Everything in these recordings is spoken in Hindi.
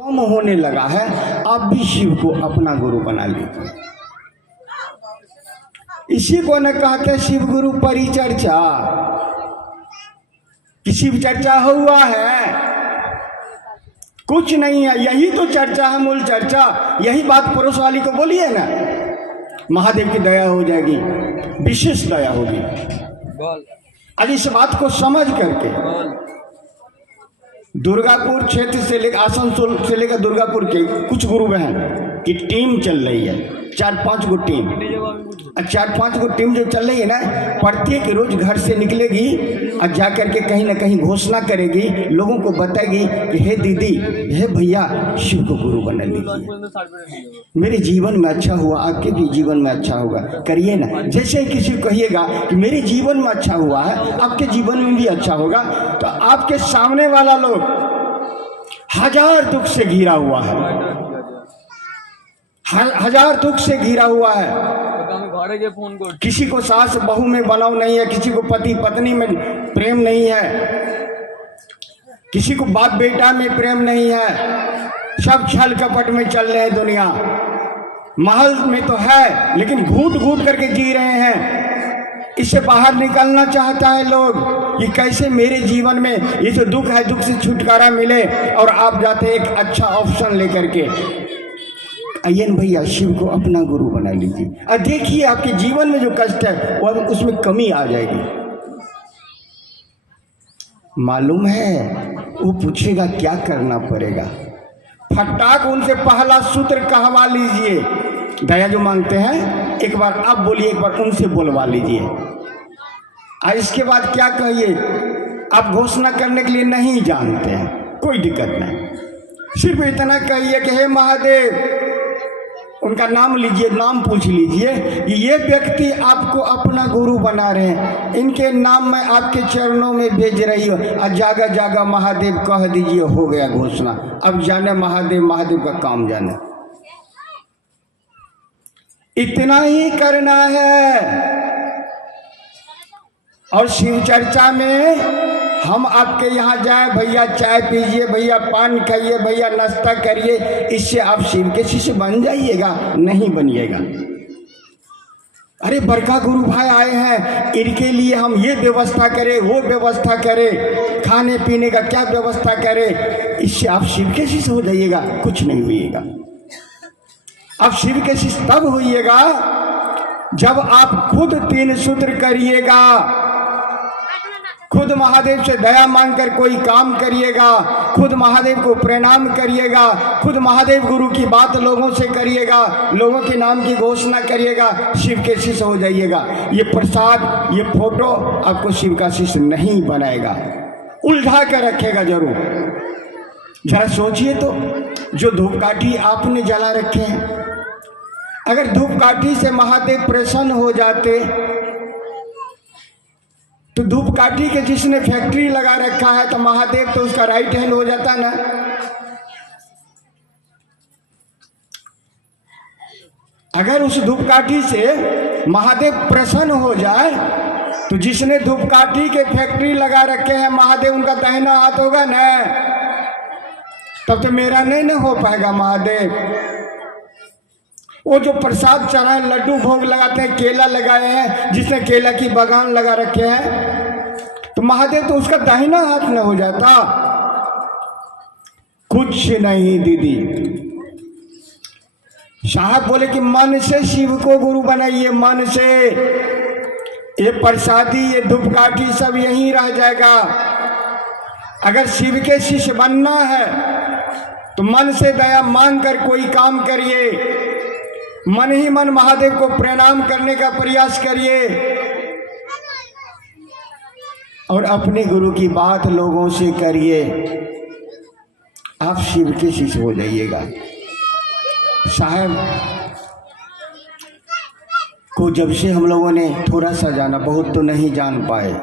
कम होने लगा है, आप भी शिव को अपना गुरु बना लीजिए। इसी को न कहते शिव गुरु परिचर्चा, कि शिव चर्चा हुआ है, कुछ नहीं है, यही तो चर्चा है, मूल चर्चा। यही बात पुरुष वाली को बोलिए ना, महादेव की दया हो जाएगी, विशेष दया होगी। आज इस बात को समझ करके दुर्गापुर क्षेत्र से लेकर आसनसोल से लेकर दुर्गापुर के कुछ गुरु बहन की टीम चल रही है, 4-5 गो टीम। 4-5 गो टीम जो चल रही है ना, प्रत्येक रोज घर से निकलेगी और जा करके कहीं ना कहीं घोषणा करेगी, लोगों को बताएगी कि हे दीदी, हे भैया, शिव को गुरु बना लीजिए, मेरे जीवन में अच्छा हुआ, आपके भी जीवन में अच्छा होगा, करिए ना। जैसे किसी को कहिएगा कि मेरे जीवन में अच्छा हुआ है, आपके जीवन में भी अच्छा होगा, तो आपके सामने वाला लोग 1000 दुख से घिरा हुआ है, 1000 दुख से घिरा हुआ है। किसी को सास बहू में बनाव नहीं है, किसी को पति पत्नी में प्रेम नहीं है, किसी को बाप बेटा में प्रेम नहीं है, सब छल कपट में चल रहे हैं दुनिया। महल में तो है लेकिन घूट घूट करके जी रहे हैं। इससे बाहर निकलना चाहता है लोग कि कैसे मेरे जीवन में ये जो दुख है, दुख से छुटकारा मिले, और आप जाते हैं एक अच्छा ऑप्शन लेकर के, आइए भैया शिव को अपना गुरु बना लीजिए, और देखिए आपके जीवन में जो कष्ट है वो उसमें कमी आ जाएगी। मालूम है वो पूछेगा क्या करना पड़ेगा, फटाक उनसे पहला सूत्र कहवा लीजिए। दया जो मांगते हैं एक बार आप बोलिए, एक बार उनसे बोलवा लीजिए, और इसके बाद क्या कहिए, आप घोषणा करने के लिए नहीं जानते हैं, कोई दिक्कत नहीं, सिर्फ इतना कहिए कि हे महादेव, उनका नाम लीजिए, नाम पूछ लीजिए कि ये व्यक्ति आपको अपना गुरु बना रहे हैं, इनके नाम मैं आपके चरणों में भेज रही हूँ, और जागा जागा महादेव कह दीजिए, हो गया घोषणा। अब जाने महादेव, महादेव का काम जाने, इतना ही करना है। और शिव चर्चा में हम आपके यहाँ जाए, भैया चाय पीजिए, भैया पान खाइए, भैया नाश्ता करिए, इससे आप शिव के शिष्य बन जाइएगा? नहीं बनिएगा। अरे बड़का गुरु भाई आए हैं, इनके लिए हम ये व्यवस्था करें, वो व्यवस्था करें, खाने पीने का क्या व्यवस्था करें, इससे आप शिव के शिष्य हो जाइएगा? कुछ नहीं होइएगा। आप शिव के शिष्य तब होइएगा जब आप खुद 3 सूत्र करिएगा, खुद महादेव से दया मांगकर कोई काम करिएगा, खुद महादेव को प्रणाम करिएगा, खुद महादेव गुरु की बात लोगों से करिएगा, लोगों के नाम की घोषणा करिएगा, शिव के शिष्य हो जाइएगा। ये प्रसाद, ये फोटो आपको शिव का शिष्य नहीं बनाएगा, उलझा कर रखेगा जरूर। जरा सोचिए तो, जो धूपकाठी आपने जला रखे हैं, अगर धूपकाठी से महादेव प्रसन्न हो जाते तो धूपकाठी के जिसने फैक्ट्री लगा रखा है तो महादेव तो उसका राइट हैंड हो जाता ना। अगर उस धूपकाठी से महादेव प्रसन्न हो जाए तो जिसने धूपकाठी के फैक्ट्री लगा रखे हैं महादेव उनका दाहिना हाथ होगा ना, तब तो मेरा नहीं ना हो पाएगा महादेव। वो जो प्रसाद चढ़ाए, लड्डू भोग लगाते हैं, केला लगाए हैं, जिसने केला की बागान लगा रखे हैं, तो महादेव तो उसका दाहिना हाथ न हो जाता? कुछ नहीं दीदी। साहब बोले कि मन से शिव को गुरु बनाइए, मन से। ये प्रसादी, ये धूपकाठी सब यहीं रह जाएगा। अगर शिव के शिष्य बनना है तो मन से दया मांग कर कोई काम करिए, मन ही मन महादेव को प्रणाम करने का प्रयास करिए, और अपने गुरु की बात लोगों से करिए, आप शिव के शिष्य हो जाइएगा। साहब को जब से हम लोगों ने थोड़ा सा जाना, बहुत तो नहीं जान पाए,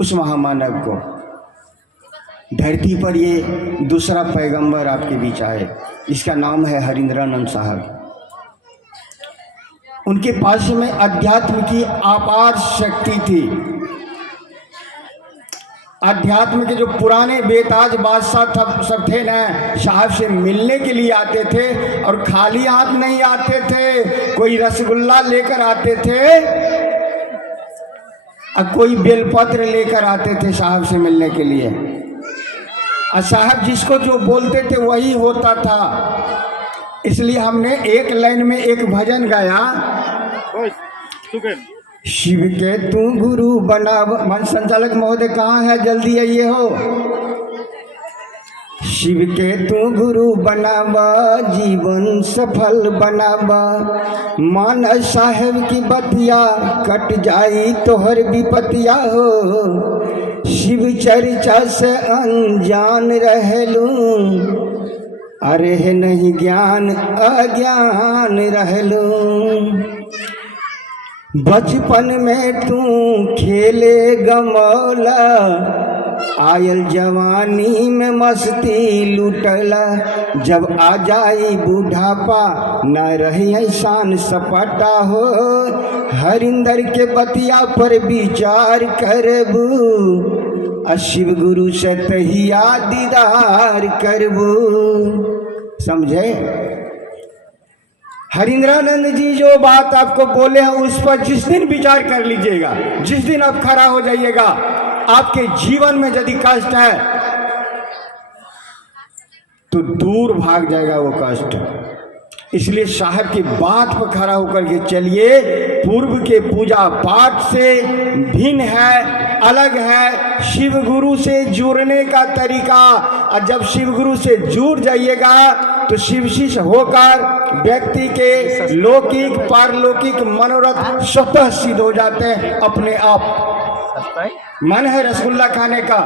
उस महामानव को, धरती पर ये दूसरा पैगंबर आपके बीच आए, इसका नाम है हरिंद्रानंद साहब। उनके पास में अध्यात्म की अपार शक्ति थी, अध्यात्म के जो पुराने बेताज बादशाह सब थे ना, साहब से मिलने के लिए आते थे और खाली हाथ नहीं आते थे, कोई रसगुल्ला लेकर आते थे और कोई बेलपत्र लेकर आते थे साहब से मिलने के लिए। और साहब जिसको जो बोलते थे वही होता था। इसलिए हमने एक लाइन में एक भजन गाया, शिव के तू गुरु बना। मन संचालक महोदय कहाँ है, जल्दी आइए हो। शिव के तू गुरु बनावा, जीवन सफल बनावा, मान साहेब की बतिया, कट जाई तोहर विपतिया हो। शिव चर्चा से अनजान रहलू, अरे नहीं ज्ञान अज्ञान रहलू। बचपन में तू खेले गमौला, आयल जवानी में मस्ती लूटला। जब आ जाई बुढ़ापा न रही ऐसान सपाटा हो। हरिंदर के बतिया पर विचार करबू, शिव गुरु से तहिया दीदार करबू। समझे? हरिंद्रानंद जी जो बात आपको बोले हैं उस पर जिस दिन विचार कर लीजिएगा, जिस दिन आप खड़ा हो जाइएगा, आपके जीवन में यदि कष्ट है तो दूर भाग जाएगा वो कष्ट। इसलिए साहब की बात पर खड़ा होकर के चलिए। पूर्व के पूजा पाठ से भिन्न है, अलग है शिव गुरु से जुड़ने का तरीका। और जब शिव गुरु से जुड़ जाइएगा तो शिव शिष्य होकर व्यक्ति के लौकिक पारलौकिक मनोरथ स्वतः सिद्ध हो जाते हैं अपने आप। मन है रसगुल्ला खाने का,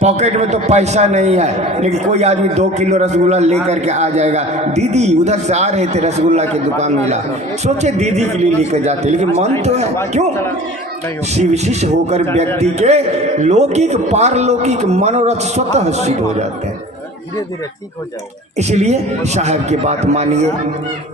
पॉकेट में तो पैसा नहीं है, लेकिन कोई आदमी 2 किलो रसगुल्ला लेकर के आ जाएगा। दीदी उधर से आ रहे थे, रसगुल्ला की दुकान मिला, सोचे दीदी के लिए लेकर जाते, लेकिन मन तो है। क्यों? शिव शिष्य होकर व्यक्ति के लौकिक पारलौकिक मनोरथ स्वतः सिद्ध हो जाते हैं, धीरे धीरे ठीक हो जाएगा। इसलिए साहब की बात मानिए,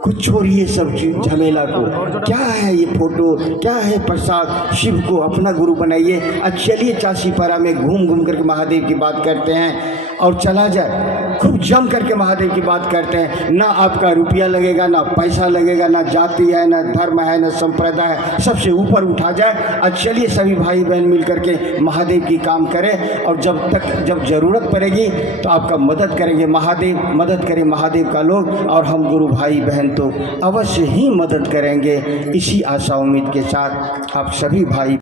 कुछ छोड़िए सब झमेला को। क्या है ये फोटो, क्या है प्रसाद, शिव को अपना गुरु बनाइए। अब चलिए चासीपारा में घूम घूम करके महादेव की बात करते हैं और चला जाए, खूब जम करके महादेव की बात करते हैं। ना आपका रुपया लगेगा, ना पैसा लगेगा, ना जाति है, ना धर्म है, ना संप्रदाय है, सबसे ऊपर उठा जाए। और चलिए सभी भाई बहन मिल करके महादेव की काम करें, और जब ज़रूरत पड़ेगी तो आपका मदद करेंगे महादेव, मदद करें महादेव का लोग, और हम गुरु भाई बहन तो अवश्य ही मदद करेंगे। इसी आशा उम्मीद के साथ आप सभी भाई